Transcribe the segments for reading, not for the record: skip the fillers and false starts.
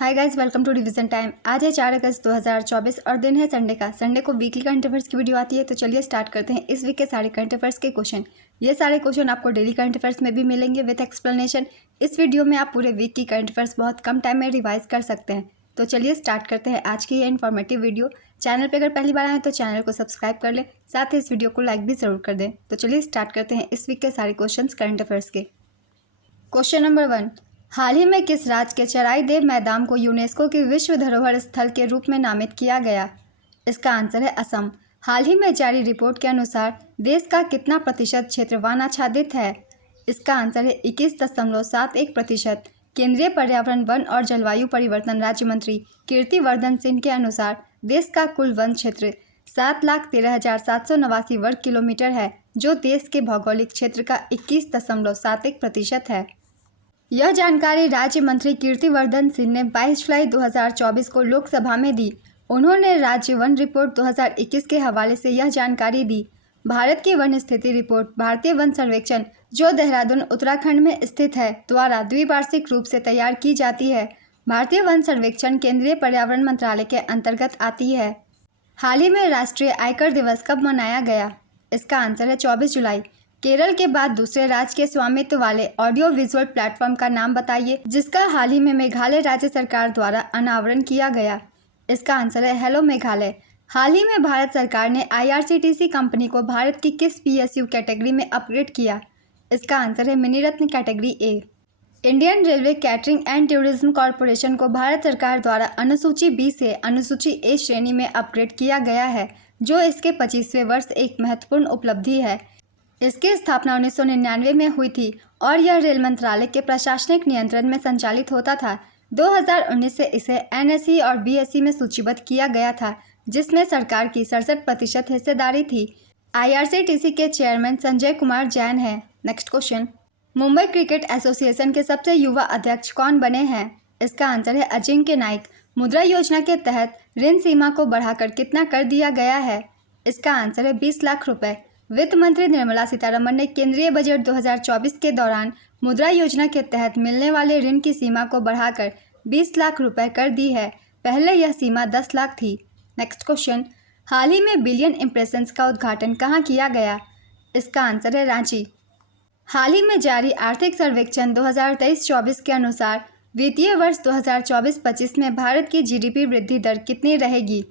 Hi guys, welcome to revision time. आज है 4 अगस्त 2024 और दिन है संडे का। संडे को वीकली करंट अफेयर्स की वीडियो आती है, तो चलिए स्टार्ट करते हैं इस वीक के सारे करंट अफेयर्स के क्वेश्चन। ये सारे क्वेश्चन आपको डेली करंट अफेयर्स में भी मिलेंगे विथ एक्सप्लेनेशन। इस वीडियो में आप पूरे वीक की करंट अफेयर्स बहुत कम टाइम में रिवाइज कर सकते हैं। तो चलिए स्टार्ट करते हैं आज की ये इन्फॉर्मेटिव वीडियो। चैनल पर अगर पहली बार आए तो चैनल को सब्सक्राइब कर लें, साथ ही इस वीडियो को लाइक भी ज़रूर कर दें। तो चलिए स्टार्ट करते हैं इस वीक के सारे क्वेश्चन करंट अफेयर्स के। क्वेश्चन नंबर 1, हाल ही में किस राज्य के चराई देव मैदान को यूनेस्को की विश्व धरोहर स्थल के रूप में नामित किया गया? इसका आंसर है असम। हाल ही में जारी रिपोर्ट के अनुसार देश का कितना प्रतिशत क्षेत्र वन आच्छादित है? इसका आंसर है 21.71%। केंद्रीय पर्यावरण, वन और जलवायु परिवर्तन राज्य मंत्री कीर्तिवर्धन सिंह के अनुसार देश का कुल वन क्षेत्र 7,13,789 वर्ग किलोमीटर है, जो देश के भौगोलिक क्षेत्र का 21.71% है। यह जानकारी राज्य मंत्री कीर्तिवर्धन सिंह ने 22 जुलाई 2024 को लोकसभा में दी। उन्होंने राज्य वन रिपोर्ट 2021 के हवाले से यह जानकारी दी। भारत की वन स्थिति रिपोर्ट भारतीय वन सर्वेक्षण, जो देहरादून उत्तराखंड में स्थित है, द्वारा द्विवार्षिक रूप से तैयार की जाती है। भारतीय वन सर्वेक्षण केंद्रीय पर्यावरण मंत्रालय के अंतर्गत आती है। हाल ही में राष्ट्रीय आयकर दिवस कब मनाया गया? इसका आंसर है 24 जुलाई। केरल के बाद दूसरे राज्य के स्वामित्व वाले ऑडियो विजुअल प्लेटफॉर्म का नाम बताइए, जिसका हाल ही में मेघालय राज्य सरकार द्वारा अनावरण किया गया। इसका आंसर है हेलो मेघालय। हाल ही में भारत सरकार ने IRCTC कंपनी को भारत की किस PSU कैटेगरी में अपग्रेड किया? इसका आंसर है mini Ratna category A। Indian railway catering and tourism corporation को भारत सरकार द्वारा अनुसूची B से अनुसूची A श्रेणी में अपग्रेड किया गया है, जो इसके 25वें वर्ष एक महत्वपूर्ण उपलब्धि है। इसकी स्थापना 1999 में हुई थी और यह रेल मंत्रालय के प्रशासनिक नियंत्रण में संचालित होता था। 2019 से इसे NSE और BSE में सूचीबद्ध किया गया था, जिसमें सरकार की 67% हिस्सेदारी थी। IRCTC के चेयरमैन संजय कुमार जैन हैं। Next question, Mumbai cricket association के सबसे युवा अध्यक्ष कौन बने हैं? इसका आंसर है अजिंक्य नाइक। मुद्रा योजना के तहत ऋण सीमा को बढ़ाकर कितना कर दिया गया है? इसका आंसर है 20 लाख रुपए। वित्त मंत्री निर्मला सीतारमण ने केंद्रीय बजट 2024 के दौरान मुद्रा योजना के तहत मिलने वाले ऋण की सीमा को बढ़ाकर 20 लाख रुपए कर दी है। पहले यह सीमा 10 लाख थी। नेक्स्ट क्वेश्चन, हाल ही में बिलियन इम्प्रेशंस का उद्घाटन कहाँ किया गया? इसका आंसर है रांची। हाल ही में जारी आर्थिक सर्वेक्षण 2023-24 के अनुसार वित्तीय वर्ष 2024-25 में भारत की GDP वृद्धि दर कितनी रहेगी?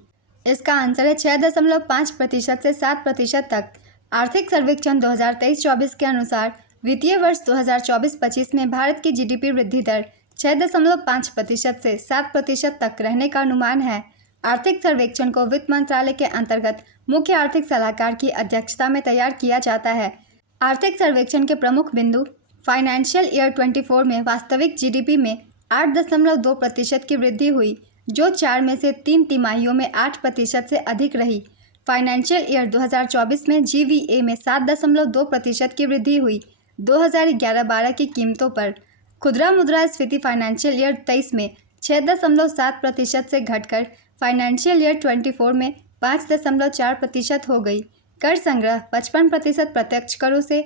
इसका आंसर है 6.5% से 7% तक। आर्थिक सर्वेक्षण 2023-24 के अनुसार वित्तीय वर्ष 2024-25 में भारत की GDP वृद्धि दर 6.5% से 7% तक रहने का अनुमान है। आर्थिक सर्वेक्षण को वित्त मंत्रालय के अंतर्गत मुख्य आर्थिक सलाहकार की अध्यक्षता में तैयार किया जाता है। आर्थिक सर्वेक्षण के प्रमुख बिंदु फाइनेंशियल ईयर 24 में वास्तविक GDP में 8.2% की वृद्धि हुई, जो 4 में से 3 तिमाहियों में 8% से अधिक रही। फाइनेंशियल ईयर 2024 में GVA में 7.2% की वृद्धि हुई। 2011-12 की कीमतों पर खुदरा मुद्रास्फीति फाइनेंशियल ईयर 23 में 6.7% से घटकर फाइनेंशियल ईयर 24 में 5.4% हो गई। कर संग्रह 55% प्रत्यक्ष करों से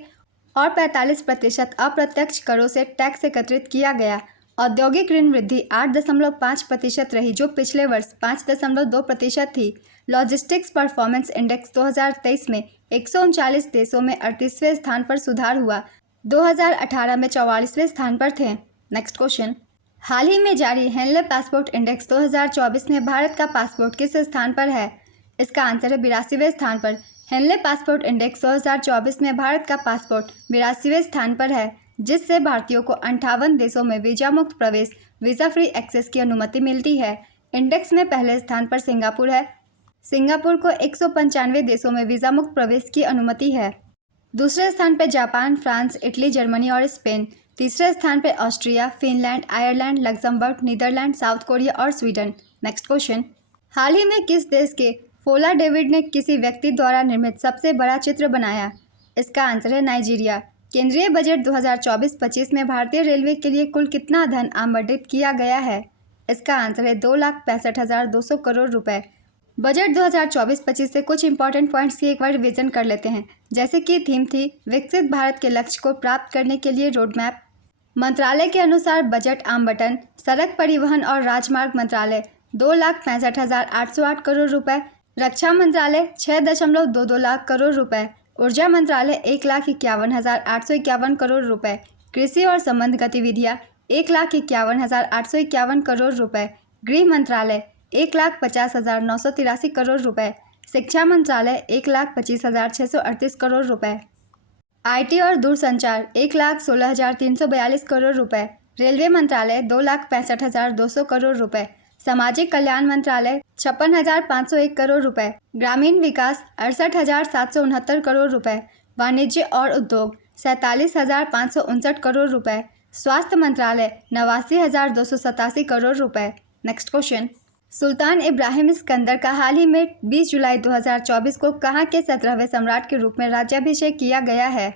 और 45% अप्रत्यक्ष करों से टैक्स एकत्रित किया गया। औद्योगिक ऋण वृद्धि 8.5% रही, जो पिछले वर्ष 5.2% थी। लॉजिस्टिक्स परफॉर्मेंस इंडेक्स 2023 में 139 देशों में 38वें स्थान पर सुधार हुआ। 2018 में 44वें स्थान पर थे। नेक्स्ट क्वेश्चन, हाल ही में जारी हेनले पासपोर्ट इंडेक्स 2024 में भारत का पासपोर्ट किस स्थान पर है? इसका आंसर है 82वें स्थान पर। हेनले पासपोर्ट इंडेक्स 2024 में भारत का पासपोर्ट 82वें स्थान पर है, जिससे भारतीयों को 58 देशों में वीजा मुक्त प्रवेश, वीजा फ्री एक्सेस की अनुमति मिलती है। इंडेक्स में पहले स्थान पर सिंगापुर है। सिंगापुर को 195 देशों में वीजा मुक्त प्रवेश की अनुमति है। दूसरे स्थान पर जापान, फ्रांस, इटली, जर्मनी और स्पेन। तीसरे स्थान पर Austria, Finland, Ireland, Luxembourg, Netherlands, South Korea और स्वीडन। नेक्स्ट क्वेश्चन, हाल ही में किस देश के फोला डेविड ने किसी व्यक्ति द्वारा निर्मित सबसे बड़ा चित्र बनाया? इसका आंसर है नाइजीरिया। केंद्रीय बजट 2024-25 में भारतीय रेलवे के लिए कुल कितना धन आवंटित किया गया है? इसका आंसर है 2,65,200 करोड़ रुपए। बजट 2024-25 से कुछ इंपॉर्टेंट पॉइंट्स की एक बार रिवीजन कर लेते हैं, जैसे कि थीम थी विकसित भारत के लक्ष्य को प्राप्त करने के लिए रोड मैप, मंत्रालय के अनुसार बजट आवंटन सड़क परिवहन और राजमार्ग मंत्रालय 2,65,808 करोड़ रुपए, रक्षा मंत्रालय 6.22 लाख करोड़ रुपए, ऊर्जा मंत्रालय 1,51,851 करोड़ रुपए, कृषि और संबंध गतिविधियां 1,51,851 करोड़ रुपए, गृह मंत्रालय 1,50,983 करोड़ रुपए, शिक्षा मंत्रालय 1,25,638 करोड़ रुपए, आईटी और दूरसंचार 1,16,342 करोड़ रुपए, रेलवे मंत्रालय 2,65,200 करोड़ रुपए, सामाजिक कल्याण मंत्रालय 56,501 करोड़ रुपए, ग्रामीण विकास 68,769 करोड़ रुपए, वाणिज्य और उद्योग 47,559 करोड़ रुपए, स्वास्थ्य मंत्रालय 89,287 करोड़ रुपए। नेक्स्ट क्वेश्चन, सुल्तान इब्राहिम सिकंदर का हाल ही में 20 जुलाई 2024 को कहाँ के 17वें सम्राट के रूप में राज्याभिषेक किया गया है?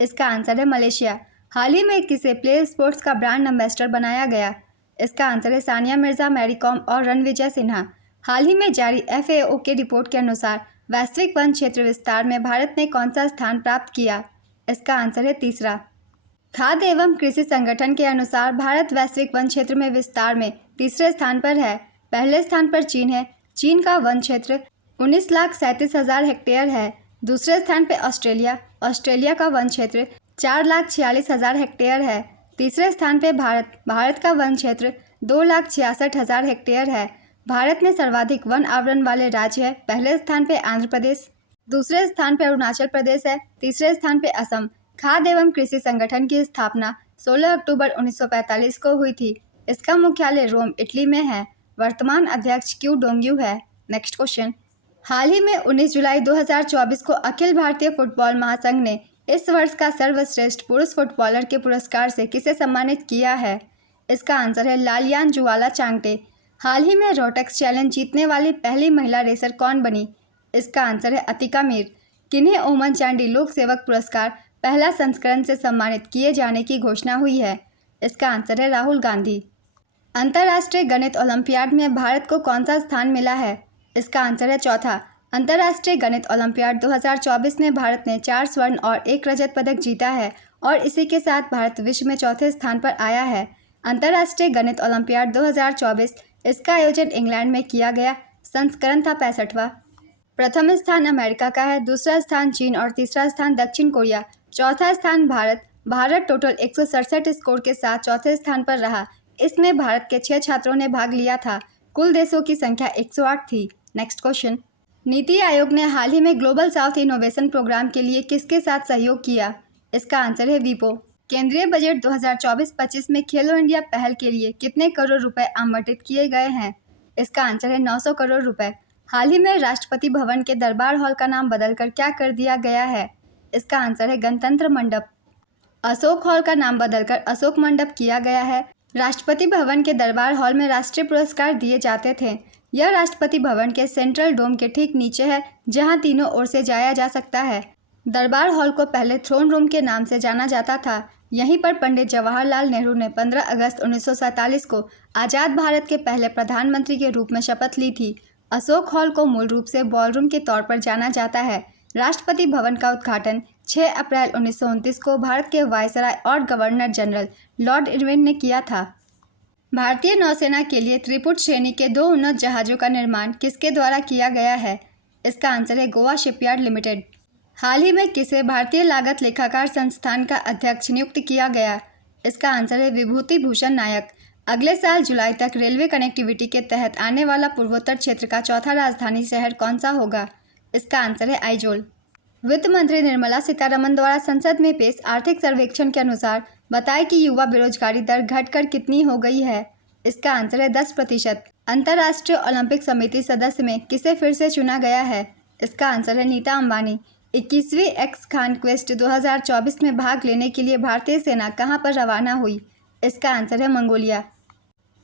इसका आंसर है मलेशिया। हाल ही में किसे प्ले स्पोर्ट्स का ब्रांड एम्बेसडर बनाया गया? इसका आंसर है सानिया मिर्जा, मैरी कॉम और रणविजय सिन्हा। हाल ही में जारी FAO के रिपोर्ट के अनुसार वैश्विक वन क्षेत्र विस्तार में भारत ने कौन सा स्थान प्राप्त किया? इसका आंसर है तीसरा। खाद्य एवं कृषि संगठन के अनुसार भारत वैश्विक वन क्षेत्र में विस्तार में तीसरे स्थान पर है। पहले स्थान पर चीन है। चीन का वन क्षेत्र 19,37,000 हेक्टेयर है। दूसरे स्थान पर ऑस्ट्रेलिया। ऑस्ट्रेलिया का वन क्षेत्र 4,46,000 हेक्टेयर है। तीसरे स्थान पर भारत। भारत का वन क्षेत्र 2,66,000 हेक्टेयर है। भारत में सर्वाधिक वन आवरण वाले राज्य है। पहले स्थान पर आंध्र प्रदेश, दूसरे स्थान पर अरुणाचल प्रदेश है, तीसरे स्थान पर असम। खाद्य एवं कृषि संगठन की स्थापना 16 अक्टूबर 1945 को हुई थी। इसका मुख्यालय रोम, इटली में है। वर्तमान अध्यक्ष क्यू डोंगयू है। नेक्स्ट क्वेश्चन, हाल ही में 19 जुलाई 2024 को अखिल भारतीय फुटबॉल महासंघ ने इस वर्ष का सर्वश्रेष्ठ पुरुष फुटबॉलर के पुरस्कार से किसे सम्मानित किया है? इसका आंसर है लालियान जुवाला चांगटे। हाल ही में रोहटेक्स चैलेंज जीतने वाली पहली महिला रेसर कौन बनी? इसका आंसर है अतिका मीर। किन्हें ओमन चांडी लोक सेवक पुरस्कार पहला संस्करण से सम्मानित किए जाने की घोषणा हुई है? इसका आंसर है राहुल गांधी। अंतर्राष्ट्रीय गणित ओलंपियाड में भारत को कौन सा स्थान मिला है? इसका आंसर है चौथा। अंतर्राष्ट्रीय गणित ओलंपियाड 2024 में भारत ने 4 स्वर्ण और 1 रजत पदक जीता है और इसी के साथ भारत विश्व में चौथे स्थान पर आया है। अंतर्राष्ट्रीय गणित ओलंपियाड 2024 इसका आयोजन इंग्लैंड में किया गया। संस्करण था 65वां। प्रथम स्थान अमेरिका का है, दूसरा स्थान चीन और तीसरा स्थान दक्षिण कोरिया। चौथा स्थान भारत टोटल 167 स्कोर के साथ चौथे स्थान पर रहा। इसमें भारत के 6 छात्रों ने भाग लिया था। कुल देशों की संख्या 108 थी। नेक्स्ट क्वेश्चन, नीति आयोग ने हाल ही में ग्लोबल साउथ इनोवेशन प्रोग्राम के लिए किसके साथ सहयोग किया? इसका आंसर है वीपो। केंद्रीय बजट 2024-25 में खेलो इंडिया पहल के लिए कितने करोड़ रुपए आवंटित किए गए हैं? इसका आंसर है 900 करोड़ रुपए। हाल ही में राष्ट्रपति भवन के दरबार हॉल का नाम बदलकर क्या कर दिया गया है? इसका आंसर है गणतंत्र मंडप। अशोक हॉल का नाम बदलकर अशोक मंडप किया गया है। राष्ट्रपति भवन के दरबार हॉल में राष्ट्रीय पुरस्कार दिए जाते थे। यह राष्ट्रपति भवन के सेंट्रल डोम के ठीक नीचे है, जहां तीनों ओर से जाया जा सकता है। दरबार हॉल को पहले थ्रोन रूम के नाम से जाना जाता था। यहीं पर पंडित जवाहरलाल नेहरू ने 15 अगस्त 1947 को आज़ाद भारत के पहले प्रधानमंत्री के रूप में शपथ ली थी। अशोक हॉल को मूल रूप से बॉलरूम के तौर पर जाना जाता है। राष्ट्रपति भवन का उद्घाटन 6 अप्रैल 1929 को भारत के वायसराय और गवर्नर जनरल लॉर्ड इरविन ने किया था। भारतीय नौसेना के लिए त्रिपुट श्रेणी के 2 उन्नत जहाज़ों का निर्माण किसके द्वारा किया गया है? इसका आंसर है गोवा शिपयार्ड लिमिटेड। हाल ही में किसे भारतीय लागत लेखाकार संस्थान का अध्यक्ष नियुक्त किया गया? इसका आंसर है विभूति भूषण नायक। अगले साल जुलाई तक रेलवे कनेक्टिविटी के तहत आने वाला पूर्वोत्तर क्षेत्र का चौथा राजधानी शहर कौन सा होगा? इसका आंसर है आइजोल। वित्त मंत्री निर्मला सीतारमण द्वारा संसद में पेश आर्थिक सर्वेक्षण के अनुसार बताएं कि युवा बेरोजगारी दर घटकर कितनी हो गई है? इसका आंसर है 10%। अंतर्राष्ट्रीय ओलंपिक समिति सदस्य में किसे फिर से चुना गया है? इसका आंसर है नीता अंबानी। 21वीं एक्स खान क्वेस्ट 2024 में भाग लेने के लिए भारतीय सेना कहां पर रवाना हुई? इसका आंसर है मंगोलिया।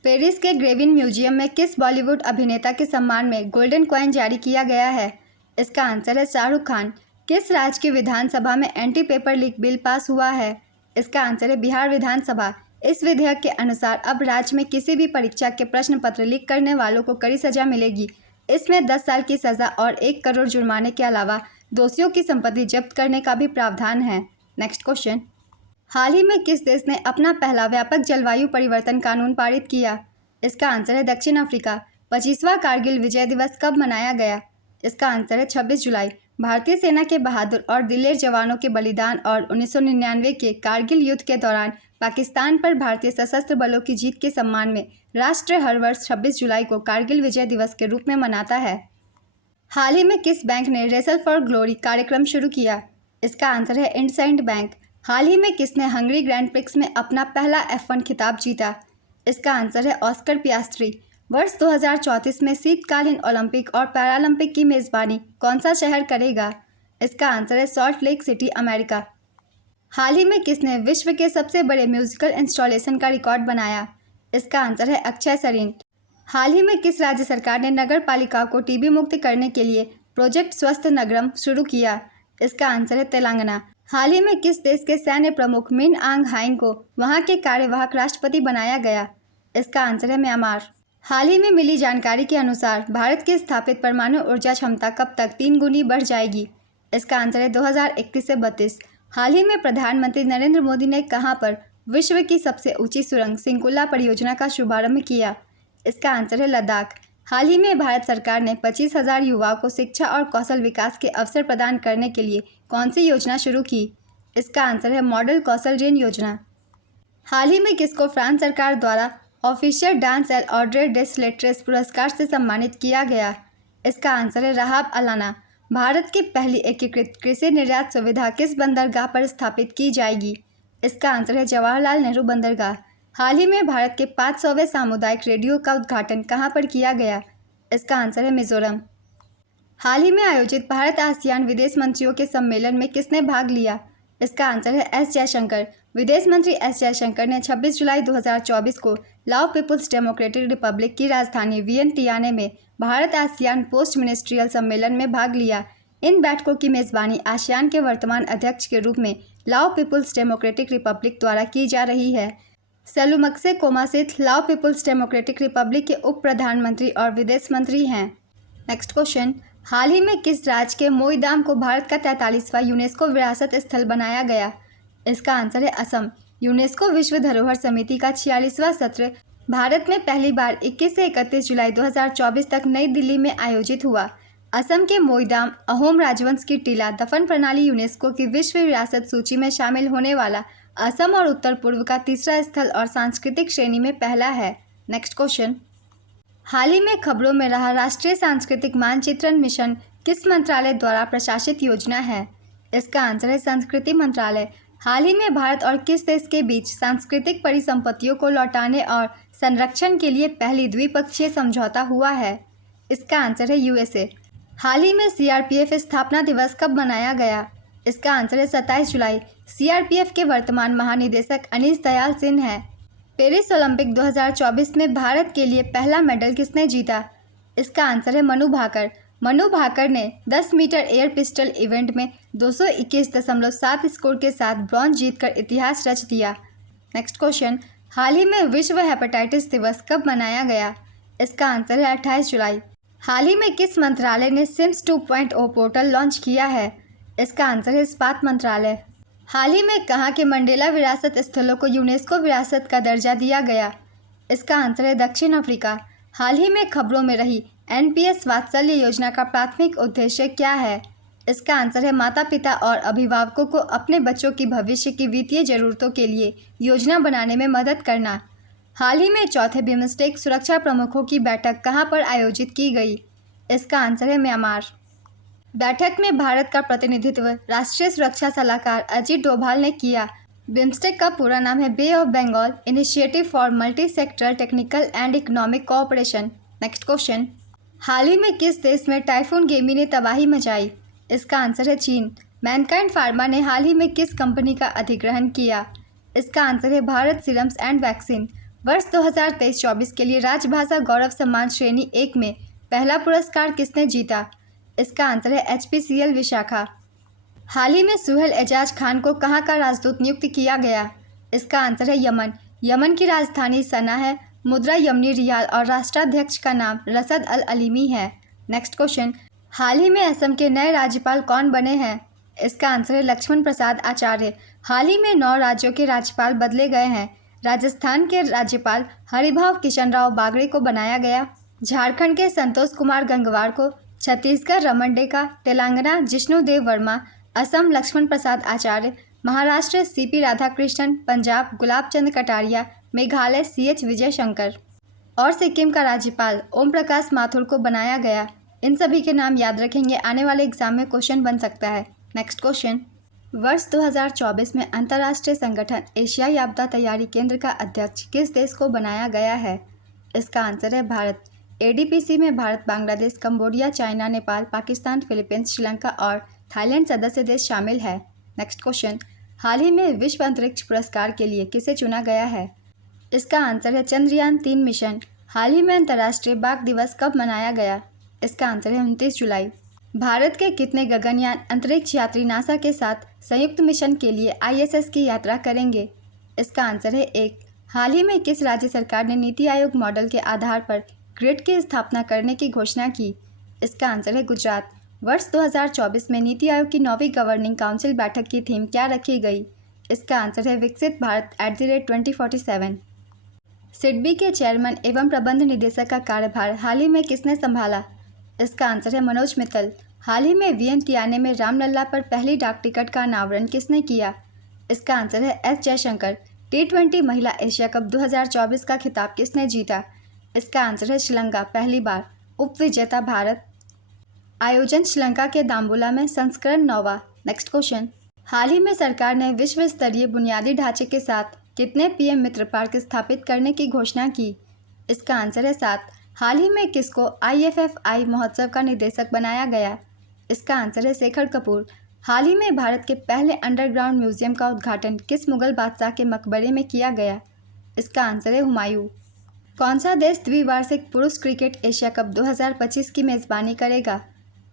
पेरिस के ग्रेविन म्यूजियम में किस बॉलीवुड अभिनेता के सम्मान में गोल्डन कॉइन जारी किया गया है? इसका आंसर है शाहरुख खान। किस राज्य की विधानसभा में anti paper leak bill pass हुआ है? इसका आंसर है बिहार विधानसभा। इस विधेयक के अनुसार अब राज्य में किसी भी परीक्षा के प्रश्न पत्र लीक करने वालों को कड़ी सजा मिलेगी। इसमें 10 साल की सजा और 1 करोड़ जुर्माने के अलावा दोषियों की संपत्ति जब्त करने का भी प्रावधान है। नेक्स्ट क्वेश्चन, हाल ही में किस देश ने अपना पहला व्यापक जलवायु परिवर्तन कानून पारित किया? इसका आंसर है दक्षिण अफ्रीका। 25वां कारगिल विजय दिवस कब मनाया गया? इसका आंसर है 26 जुलाई। भारतीय सेना के बहादुर और दिलेर जवानों के बलिदान और 1999 के कारगिल युद्ध के दौरान पाकिस्तान पर भारतीय सशस्त्र बलों की जीत के सम्मान में राष्ट्र हर वर्ष 26 जुलाई को कारगिल विजय दिवस के रूप में मनाता है। हाल ही में किस बैंक ने रेसल फॉर ग्लोरी कार्यक्रम शुरू किया? इसका आंसर है इंडसइंड बैंक। हाल ही में किसने हंगरी ग्रैंड प्रिक्स में अपना पहला F1 खिताब जीता? इसका आंसर है ऑस्कर पियास्ट्री। वर्ष 2034 में शीतकालीन ओलंपिक और पैरालंपिक की मेज़बानी कौन सा शहर करेगा? इसका आंसर है सॉल्ट लेक सिटी, अमेरिका। हाल ही में किसने विश्व के सबसे बड़े म्यूजिकल इंस्टॉलेशन का रिकॉर्ड बनाया? इसका आंसर है अक्षय सरीन। हाल ही में किस राज्य सरकार ने नगर पालिकाओं को टीबी मुक्त करने के लिए प्रोजेक्ट स्वस्थ नगरम शुरू किया? इसका आंसर है तेलंगाना। हाल ही में किस देश के सैन्य प्रमुख मिन आंग हाइंग को वहां के कार्यवाहक राष्ट्रपति बनाया गया? इसका आंसर है म्यांमार। हाल ही में मिली जानकारी के अनुसार भारत की स्थापित परमाणु ऊर्जा क्षमता कब तक 3 गुनी बढ़ जाएगी? इसका आंसर है 2031 से 32। हाल ही में प्रधानमंत्री नरेंद्र मोदी ने कहां पर विश्व की सबसे ऊंची सुरंग सिंकुला परियोजना का शुभारंभ किया? इसका आंसर है लद्दाख। हाल ही में भारत सरकार ने 25,000 युवाओं को शिक्षा और कौशल विकास के अवसर प्रदान करने के लिए कौन सी योजना शुरू की? इसका आंसर है मॉडल कौशल ऋण योजना। हाल ही में किसको फ्रांस सरकार द्वारा ऑफिशियल डांस एल ऑर्डरे डेस लेट्रेस पुरस्कार से सम्मानित किया गया? इसका आंसर है राहब अलाना। भारत की पहली एकीकृत कृषि निर्यात सुविधा किस बंदरगाह पर स्थापित की जाएगी? इसका आंसर है जवाहरलाल नेहरू बंदरगाह। हाल ही में भारत के 500वें सामुदायिक रेडियो का उद्घाटन कहां पर किया गया? इसका आंसर है मिजोरम। हाल ही में आयोजित भारत आसियान विदेश मंत्रियों के सम्मेलन में किसने भाग लिया? इसका आंसर है एस जयशंकर। विदेश मंत्री एस जयशंकर ने 26 जुलाई 2024 को लाओ पीपुल्स डेमोक्रेटिक रिपब्लिक की राजधानी वियंटियाने में भारत आसियान पोस्ट मिनिस्ट्रियल सम्मेलन में भाग लिया। इन बैठकों की मेज़बानी आसियान के वर्तमान अध्यक्ष के रूप में लाओ पीपुल्स डेमोक्रेटिक रिपब्लिक द्वारा की जा रही है। सेलुमक्से कोमासिथ लाओ पीपुल्स डेमोक्रेटिक रिपब्लिक के उप प्रधानमंत्री और विदेश मंत्री हैं। नेक्स्ट क्वेश्चन, हाल ही में किस राज्य के मोईदाम को भारत का 43वां यूनेस्को विरासत स्थल बनाया गया? इसका आंसर है असम। यूनेस्को विश्व धरोहर समिति का 46वां सत्र भारत में पहली बार 21 से 31 जुलाई 2024 तक नई दिल्ली में आयोजित हुआ। असम के मोईदाम अहोम राजवंश की टीला दफन प्रणाली यूनेस्को की विश्व विरासत सूची में शामिल होने वाला असम और उत्तर पूर्व का तीसरा स्थल और सांस्कृतिक श्रेणी में पहला है। नेक्स्ट क्वेश्चन, हाल ही में खबरों में रहा राष्ट्रीय सांस्कृतिक मानचित्रण मिशन किस मंत्रालय द्वारा प्रशासित योजना है? इसका आंसर है संस्कृति मंत्रालय। हाल ही में भारत और किस देश के बीच सांस्कृतिक परिसंपत्तियों को लौटाने और संरक्षण के लिए पहली द्विपक्षीय समझौता हुआ है? इसका आंसर है यूएसए। हाल ही में सीआरपीएफ स्थापना दिवस कब मनाया गया? इसका आंसर है 27 जुलाई। सीआरपीएफ के वर्तमान महानिदेशक अनीस दयाल सिंह हैं। पेरिस ओलंपिक 2024 में भारत के लिए पहला मेडल किसने जीता? इसका आंसर है मनु भाकर। मनु भाकर ने 10 मीटर एयर पिस्टल इवेंट में 221.7 स्कोर के साथ ब्रॉन्ज जीतकर इतिहास रच दिया। नेक्स्ट क्वेश्चन, हाल ही में विश्व हेपेटाइटिस दिवस कब मनाया गया? इसका आंसर है 28 जुलाई। हाल ही में किस मंत्रालय ने सिम्स 2.0 पोर्टल लॉन्च किया है? इसका आंसर है इस्पात मंत्रालय। हाल ही में कहाँ के मंडेला विरासत स्थलों को यूनेस्को विरासत का दर्जा दिया गया? इसका आंसर है दक्षिण अफ्रीका। हाल ही में खबरों में रही एनपीएस वात्सल्य योजना का प्राथमिक उद्देश्य क्या है? इसका आंसर है माता पिता और अभिभावकों को अपने बच्चों की भविष्य की वित्तीय जरूरतों के लिए योजना बनाने में मदद करना। हाल ही में चौथे बिम्स्टेक सुरक्षा प्रमुखों की बैठक कहां पर आयोजित की गई? इसका आंसर है म्यांमार। बैठक में भारत का प्रतिनिधित्व राष्ट्रीय सुरक्षा सलाहकार अजीत डोभाल ने किया। बिम्स्टेक का पूरा नाम है bay of Bengal initiative for multi sectoral technical and economic cooperation. Next question, हाल ही में किस देश में टाइफून गेमी ने तबाही मचाई? इसका आंसर है चीन। मैनकाइंड फार्मा ने हाल ही में किस कंपनी का अधिग्रहण किया? इसका आंसर है भारत सीरम्स एंड वैक्सीन। वर्ष 2023-24 के लिए राजभाषा गौरव सम्मान श्रेणी 1 में पहला पुरस्कार किसने जीता? इसका आंसर है HPCL विशाखा। हाल ही में सुहेल एजाज खान को कहाँ का राजदूत नियुक्त किया गया? इसका आंसर है यमन। यमन की राजधानी सना है। मुद्रा यमनी रियाल और राष्ट्राध्यक्ष का नाम रसद अल अलीमी है। नेक्स्ट क्वेश्चन, हाल ही में असम के नए राज्यपाल कौन बने हैं? इसका आंसर है लक्ष्मण प्रसाद आचार्य। हाल ही में 9 राज्यों के राज्यपाल बदले गए हैं। राजस्थान के राज्यपाल हरिभाव किशन राव बागड़े को बनाया गया। झारखंड के संतोष कुमार गंगवार को, छत्तीसगढ़ रमन डेका, तेलंगाना जिष्णुदेव वर्मा, असम लक्ष्मण प्रसाद आचार्य, महाराष्ट्र सीपी राधाकृष्णन, पंजाब गुलाब चंद कटारिया, मेघालय CH विजय शंकर और सिक्किम का राज्यपाल ओम प्रकाश माथुर को बनाया गया। इन सभी के नाम याद रखेंगे, आने वाले एग्जाम में क्वेश्चन बन सकता है। नेक्स्ट क्वेश्चन, वर्ष 2024 में अंतर्राष्ट्रीय संगठन एशियाई आपदा तैयारी केंद्र का अध्यक्ष किस देश को बनाया गया है? इसका आंसर है भारत। ADPC में Bharat, Bangladesh, Cambodia, China, Nepal, Pakistan, Philippines, Sri Lanka और थाईलैंड सदस्य देश शामिल है। नेक्स्ट क्वेश्चन, हाल ही में विश्व अंतरिक्ष पुरस्कार के लिए किसे चुना गया है? इसका आंसर है चंद्रयान 3 मिशन। हाल ही में अंतर्राष्ट्रीय बाघ दिवस कब मनाया गया? इसका आंसर है 29 जुलाई। भारत के कितने गगनयान अंतरिक्ष यात्री नासा के साथ संयुक्त मिशन के लिए ISS की यात्रा करेंगे? इसका आंसर है 1। हाल ही में किस राज्य सरकार ने नीति आयोग मॉडल के आधार पर ग्रिड की स्थापना करने की घोषणा की? इसका आंसर है गुजरात। वर्ष 2024 में नीति आयोग की 9वीं गवर्निंग काउंसिल बैठक की थीम क्या रखी गई? इसका आंसर है विकसित भारत @2047। सिडबी के चेयरमैन एवं प्रबंध निदेशक का कार्यभार हाल ही में किसने संभाला? इसका आंसर है मनोज मित्तल। हाल ही में वियंतियाने में रामलला पर पहली डाक टिकट का अनावरण किसने किया? इसका आंसर है S जयशंकर। T20 महिला एशिया कप 2024 का खिताब किसने जीता? इसका आंसर है श्रीलंका, पहली बार। उप विजेता भारत। आयोजन श्रीलंका के दाम्बुला में, संस्करण 9वां। नेक्स्ट क्वेश्चन, हाल ही में सरकार ने विश्व स्तरीय बुनियादी ढांचे के साथ कितने PM मित्र पार्क स्थापित करने की घोषणा की? इसका आंसर है 7। हाल ही में किसको IFFI महोत्सव का निदेशक बनाया गया? इसका आंसर है शेखर कपूर। हाल ही में भारत के पहले अंडरग्राउंड म्यूजियम का उद्घाटन किस मुगल बादशाह के मकबरे में किया गया? इसका आंसर है हुमायूं। कौन सा देश द्विवार्षिक पुरुष क्रिकेट एशिया कप 2025 की मेज़बानी करेगा?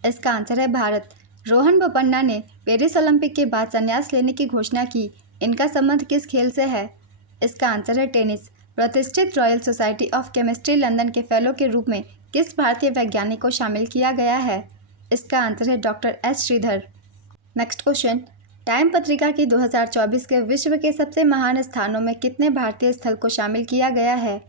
इसका आंसर है भारत। रोहन बोपन्ना ने पेरिस ओलंपिक के बाद संन्यास लेने की घोषणा की। इनका संबंध किस खेल से है? इसका आंसर है टेनिस। प्रतिष्ठित royal society of chemistry London के फेलो के रूप में किस भारतीय वैज्ञानिक को शामिल किया गया है? इसका आंसर है doctor S Sridhar. Next question, time पत्रिका की 2024 के विश्व के सबसे महान स्थानों में कितने भारतीय स्थल को शामिल किया गया है?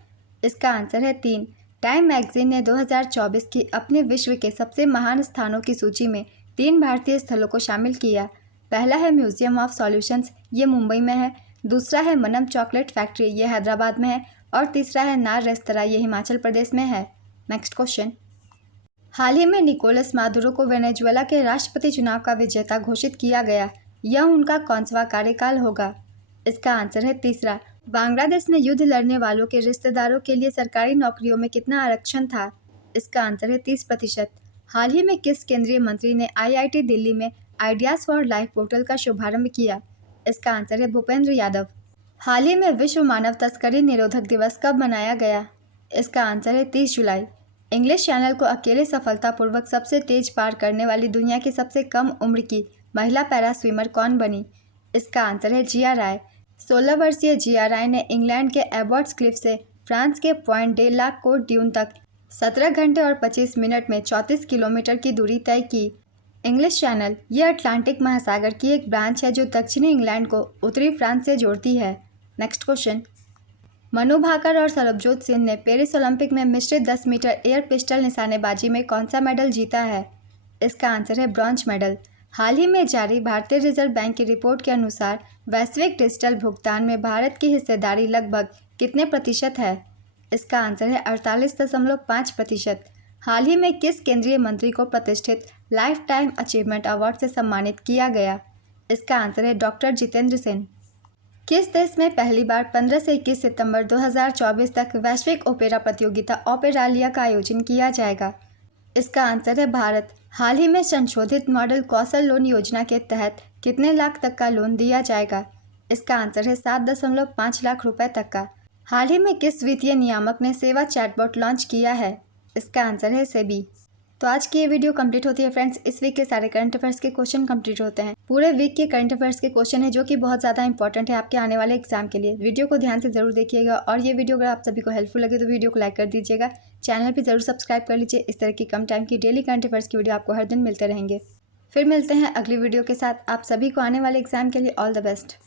इसका आंसर है 3। टाइम मैगजीन ने 2024 की अपने विश्व के सबसे महान स्थानों की सूची में 3 भारतीय स्थलों को शामिल किया। पहला है म्यूजियम ऑफ सॉल्यूशंस, ये मुंबई में है। दूसरा है मनम चॉकलेट फैक्ट्री, ये हैदराबाद में है। और तीसरा है नार रेस्तरां, ये हिमाचल प्रदेश में है। नेक्स्ट क्वेश्चन, हाल ही में निकोलस मादुरो को वेनेजुएला के राष्ट्रपति चुनाव का विजेता घोषित किया गया। यह उनका कौनसा कार्यकाल होगा? इसका आंसर है तीसरा। बांग्लादेश में युद्ध लड़ने वालों के रिश्तेदारों के लिए सरकारी नौकरियों में कितना आरक्षण था? इसका आंसर है 30%। हाल ही में किस केंद्रीय मंत्री ने IIT दिल्ली में आइडियाज़ फॉर लाइफ पोर्टल का शुभारंभ किया? इसका आंसर है भूपेंद्र यादव। हाल ही में विश्व मानव तस्करी निरोधक दिवस कब मनाया गया? इसका आंसर है 30 जुलाई। इंग्लिश चैनल को अकेले सफलतापूर्वक सबसे तेज पार करने वाली दुनिया की सबसे कम उम्र की महिला पैरा स्विमर कौन बनी? इसका आंसर है जिया राय। 16 वर्षीय जिया राय ने इंग्लैंड के एबॉट्स क्लिफ से फ्रांस के Pointe de la Courte Dune तक 17 घंटे और 25 मिनट में 34 किलोमीटर की दूरी तय की। इंग्लिश चैनल यह अटलांटिक महासागर की एक ब्रांच है जो दक्षिणी इंग्लैंड को उत्तरी फ्रांस से जोड़ती है। नेक्स्ट क्वेश्चन, मनु भाकर और सरबजोत सिंह ने पेरिस ओलंपिक में मिश्रित 10 मीटर एयर पिस्टल निशानेबाजी में कौन सा मेडल जीता है? इसका आंसर है ब्रॉन्ज मेडल। हाल ही में जारी भारतीय रिजर्व बैंक की रिपोर्ट के अनुसार वैश्विक डिजिटल भुगतान में भारत की हिस्सेदारी लगभग कितने प्रतिशत है? इसका आंसर है 48.5%। हाल ही में किस केंद्रीय मंत्री को प्रतिष्ठित लाइफ टाइम अचीवमेंट अवार्ड से सम्मानित किया गया? इसका आंसर है डॉक्टर जितेंद्र सिंह। किस देश में पहली बार 15 से 21 सितंबर 2024 तक वैश्विक ओपेरा प्रतियोगिता ओपेरालिया का आयोजन किया जाएगा? इसका आंसर है भारत। हाल ही में संशोधित मॉडल कौशल लोन योजना के तहत कितने लाख तक का लोन दिया जाएगा? इसका आंसर है 7.5 लाख रुपए तक का। हाल ही में किस वित्तीय नियामक ने सेवा चैटबॉट लॉन्च किया है? इसका आंसर है सेबी। तो आज की ये वीडियो कंप्लीट होती है फ्रेंड्स। इस वीक के सारे करंट अफेयर्स के क्वेश्चन कंप्लीट होते हैं। पूरे वीक के करंट अफेयर्स के क्वेश्चन है जो कि बहुत ज़्यादा इंपॉर्टेंट है आपके आने वाले एग्जाम के लिए। वीडियो को ध्यान से जरूर देखिएगा और ये वीडियो अगर आप सभी को हेल्पफुल लगे तो वीडियो को लाइक कर दीजिएगा। चैनल पर जरूर सब्सक्राइब कर लीजिए। इस तरह की कम टाइम की डेली करंट अफेयर्स की वीडियो आपको हर दिन मिलते रहेंगे। फिर मिलते हैं अगली वीडियो के साथ। आप सभी को आने वाले एग्जाम के लिए ऑल द बेस्ट।